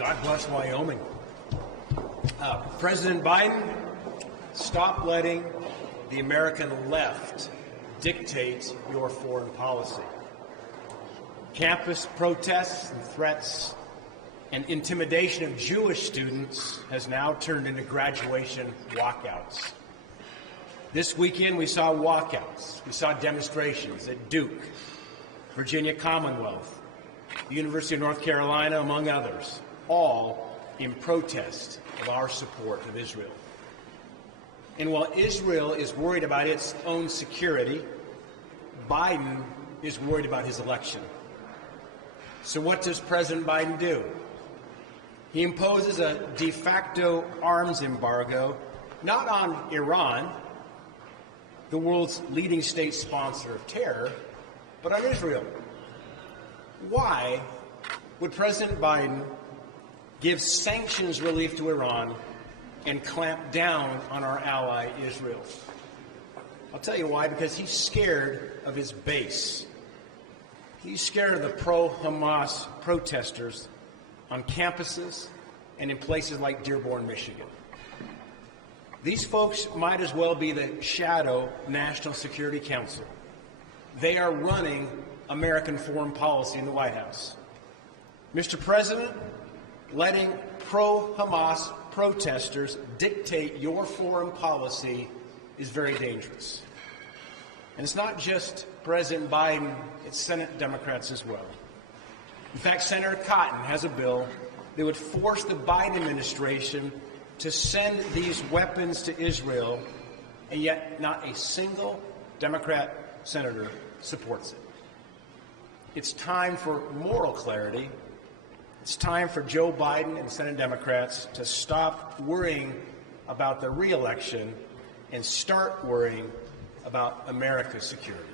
God bless Wyoming. President Biden, stop letting the American left dictate your foreign policy. Campus protests and threats and intimidation of Jewish students has now turned into graduation walkouts. This weekend we saw walkouts. We saw demonstrations at Duke, Virginia Commonwealth, the University of North Carolina, among others, all in protest of our support of Israel. And while Israel is worried about its own security, Biden is worried about his election. So what does President Biden do? He imposes a de facto arms embargo, not on Iran, the world's leading state sponsor of terror, but on Israel. Why would President Biden give sanctions relief to Iran and clamp down on our ally Israel? I'll tell you why, because he's scared of his base. He's scared of the pro-Hamas protesters on campuses and in places like Dearborn, Michigan. These folks might as well be the shadow National Security Council. They are running American foreign policy in the White House. Mr. President, letting pro-Hamas protesters dictate your foreign policy is very dangerous. And it's not just President Biden, it's Senate Democrats as well. In fact, Senator Cotton has a bill that would force the Biden administration to send these weapons to Israel, and yet not a single Democrat senator supports it. It's time for moral clarity. It's time for Joe Biden and Senate Democrats to stop worrying about the re-election and start worrying about America's security.